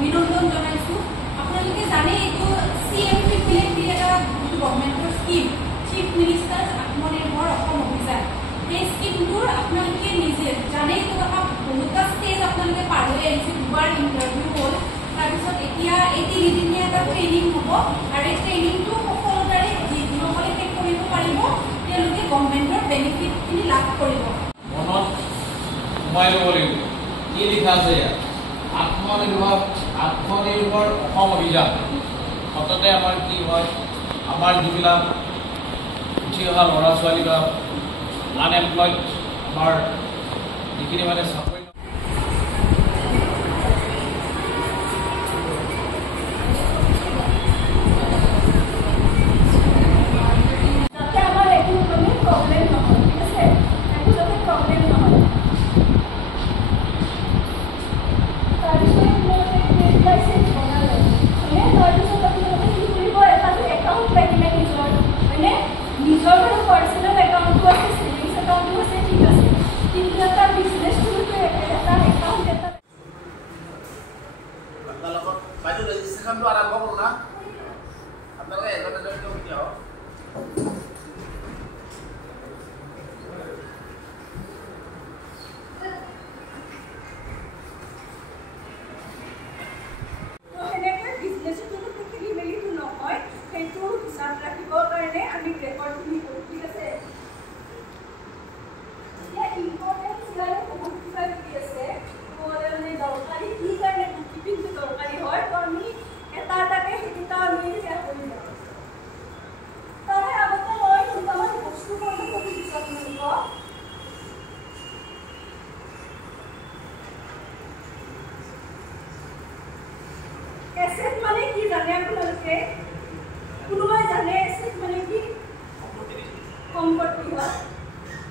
অভিনন্দন জনাইছো আপোনালোকে জানে এইটো CMP বুলি এটা গভৰ্ণমেণ্টৰ স্কিম চিফ মিনিষ্টাৰ্ছ আত্মনিৰ্ভৰ অসম অভিযান এই স্কিমটোৰ আপোনালোকে নিজে জানে এইটো কথা বহুতটা ষ্টেজ আপোনালোকে পাৰ হৈ আহিছে দুবাৰ ইণ্টাৰভিউ হ'ল তাৰপিছত এতিয়া এই তিনিদিনীয়া এটা ট্ৰেইনিং হ'ব আৰু এই ট্ৰেইনিংটো সফলতাৰে যিসকলে শেষ কৰিব পাৰিব তেওঁলোকে গভৰ্ণমেণ্টৰ বেনিফিটখিনি লাভ কৰিব মনত সোমাই ল'ব লাগিব কি লিখা আছে ইয়াত আত্মনিৰ্ভৰ অসম অভিযান সততে আমাৰ কি হয় আমাৰ যিবিলাক উঠি অহা ল'ৰা ছোৱালী বা আনএমপ্লয়ড আমাৰ যিখিনি মানে চাকৰি আৰম্ভ কৰোঁ না আপোনালোকে এজন কেতিয়া এসেট মানে কি জানে আপোনালোকে কোনোবাই জানে এসেট মানে কি সম্পত্তি হয়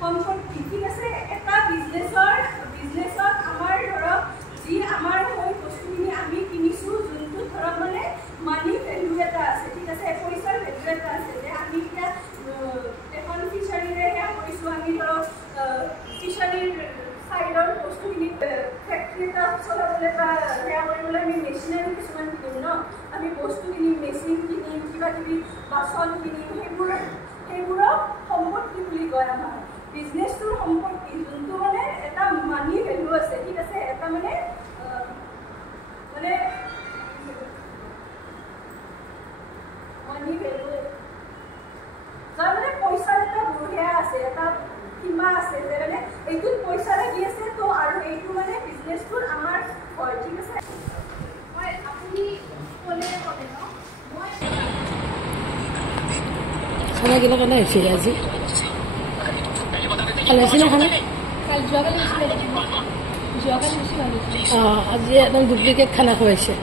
সম্পত্তি ঠিক আছে এটা বিজনেছত আমাৰ ধৰক যি আমাৰ হৈ বস্তুখিনি আমি কিনিছো যোনটো ধৰক মানে মানি ভ্যালু এটা আছে ঠিক আছে পইচাৰ ভ্যালু এটা আছে যে আমি এতিয়া এখন ফিচাৰীৰে সেয়া কৰিছোঁ আমি ধৰক ফিচাৰীৰ সাইডৰ বস্তুখিনি ফ্যাক্টৰি এটা চলাবলৈ বা সেয়া কৰিবলৈ আমি মেচিনাৰী কিছুমান কিনিম ন আমি বস্তু কিনিম মেচিন কিনিম কিবা কিবি বাচন কিনিম সেইবোৰক সম্পত্তি বুলি কয় আমাৰ বিজনেছটোৰ সম্পত্তি যোনটো মানে এটা মানি ভেলু আছে ঠিক আছে এটা মানে মানি ভেলু যাৰ মানে পইচাৰ এটা বঢ়িয়া আছে এটা সীমা আছে যে মানে এইটো পইচা লাগি আছে তো আৰু এইটো মানে বিজনেছটোৰ আমাৰ হয় ঠিক আছে মই আপুনি ক'লে ক'লে ন মই খানা কিনা কাৰণে হৈছিল আজি খালাইছিল খানা যোৱাকালি আজি একদম ডুপ্লিকেট খানা খুৱাইছে